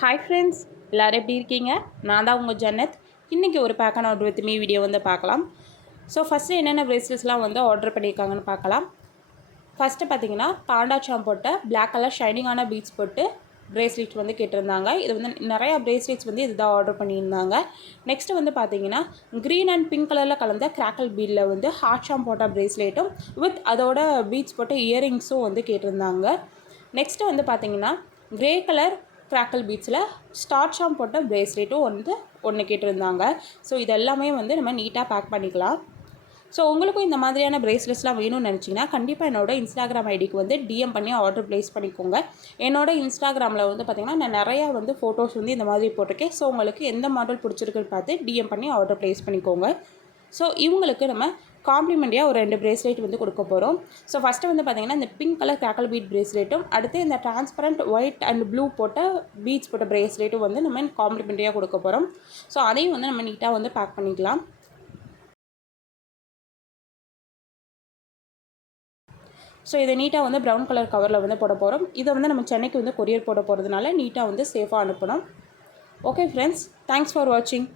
Hi friends, எல்லோரும் எப்படி இருக்கீங்க? நான் தான் உங்கள் ஜன்னத். இன்றைக்கி ஒரு பேக்கான ஆர்டர் வித் மீ வீடியோ வந்து பார்க்கலாம். ஸோ ஃபஸ்ட்டு என்னென்ன ப்ரேஸ்லெட்ஸ்லாம் வந்து ஆர்டர் பண்ணியிருக்காங்கன்னு பார்க்கலாம். ஃபஸ்ட்டு பார்த்தீங்கன்னா பாண்டா சாம் போட்ட பிளாக் கலர் ஷைனிங்கான பீட்ஸ் போட்டு ப்ரேஸ்லெட் வந்து கேட்டிருந்தாங்க. இது வந்து நிறையா ப்ரேஸ்லெட்ஸ் வந்து இதுதான் ஆர்டர் பண்ணியிருந்தாங்க. நெக்ஸ்ட்டு வந்து பார்த்தீங்கன்னா க்ரீன் அண்ட் பிங்க் கலரில் கலந்த கிராக்கல் பீடில் வந்து ஹார்ட் ஷாம் போட்ட ப்ரேஸ்லெட்டும் வித் அதோட பீட்ஸ் போட்ட இயரிங்ஸும் வந்து கேட்டிருந்தாங்க. நெக்ஸ்ட்டு வந்து பார்த்தீங்கன்னா க்ரே கலர் கிராக்கல் பீட்ஸில் ஸ்டார் ஷாம் போட்ட ப்ரேஸ்லெட்டும் வந்து ஒன்று கேட்டிருந்தாங்க. ஸோ இதெல்லாமே வந்து நம்ம நீட்டாக பேக் பண்ணிக்கலாம். ஸோ உங்களுக்கும் இந்த மாதிரியான ப்ரேஸ்லெட்ஸ்லாம் வேணும்னு நினச்சிங்கன்னா கண்டிப்பாக என்னோடய இன்ஸ்டாகிராம் ஐடிக்கு வந்து டிஎம் பண்ணி ஆர்டர் ப்ளேஸ் பண்ணிக்கோங்க. என்னோடய இன்ஸ்டாகிராமில் வந்து பார்த்திங்கன்னா நான் நிறையா வந்து ஃபோட்டோஸ் வந்து இந்த மாதிரி போட்டிருக்கேன். ஸோ உங்களுக்கு எந்த மாடல் பிடிச்சிருக்குன்னு பார்த்து டிஎம் பண்ணி ஆர்டர் ப்ளேஸ் பண்ணிக்கோங்க. ஸோ இவங்களுக்கு நம்ம காம்ப்ளிமெண்ட்டியாக ஒரு 2 ப்ரேஸ்லெட் வந்து கொடுக்க போகிறோம். ஸோ ஃபஸ்ட்டு வந்து பார்த்திங்கன்னா இந்த பிங்க் கலர் கிராக்கல் பீட் ப்ரேஸ்லெட்டும் அடுத்து இந்த டிரான்ஸ்பரண்ட் ஒயிட் அண்ட் ப்ளூ போட்ட பீட்ஸ் போட்ட ப்ரேஸ்லெட்டும் வந்து நம்ம காம்ப்ளிமெண்ட்டியாக கொடுக்க போகிறோம். ஸோ அதையும் வந்து நம்ம நீட்டாக வந்து பேக் பண்ணிக்கலாம். ஸோ இதை நீட்டாக வந்து ப்ரௌன் கலர் கவரில் வந்து போட போகிறோம். இதை வந்து நம்ம சென்னைக்கு வந்து கொரியர் போட போகிறதுனால நீட்டாக வந்து சேஃபாக அனுப்பணும். ஓகே ஃப்ரெண்ட்ஸ், தேங்க்ஸ் ஃபார் வாட்சிங்.